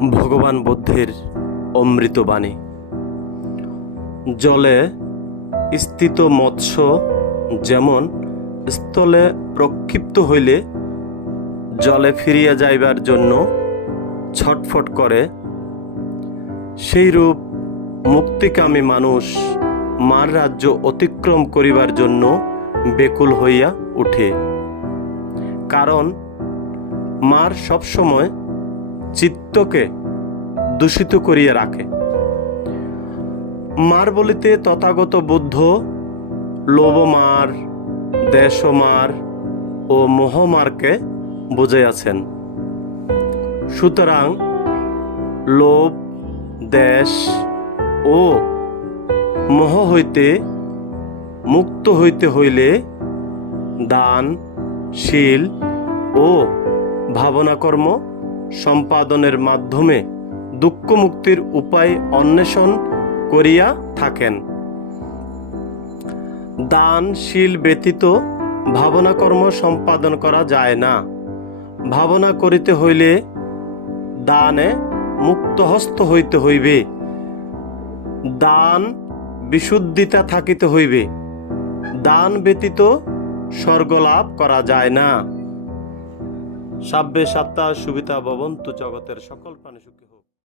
ভগবান বুদ্ধের অমৃত বাণী। জলে স্থিত মৎস্য যেমন স্থলে প্রক্ষিপ্ত হইলে জলে ফিরিয়া যাইবার জন্য ছটফট করে, সেইরূপ মুক্তিকামী মানুষ মার রাজ্য অতিক্রম করিবার জন্য ব্যাকুল হইয়া ওঠে। কারণ মার সবসময় চিত্তকে দূষিত করিয়া রাখে। মার বলিতে তথাগত বুদ্ধ লোভমার, দেশমার ও মোহমারকে বুঝাইয়াছেন। সুতরাং লোভ, দেশ ও মোহ হইতে মুক্ত হইতে হইলে দান, শীল ও ভাবনাকর্ম সম্পাদনের মাধ্যমে দুঃখ মুক্তির উপায় অন্বেষণ করিয়া থাকেন। দান, শীল ব্যতীত ভাবনাকর্ম সম্পাদন করা যায় না। ভাবনা করিতে হইলে দানে মুক্তহস্ত হইতে হইবে, দান বিশুদ্ধিতা থাকিতে হইবে। দান ব্যতীত স্বর্গ লাভ করা যায় না। সাব্বে সাত্তা সুবিতা ভবন্তু, জগতের সকল প্রাণী সুখী।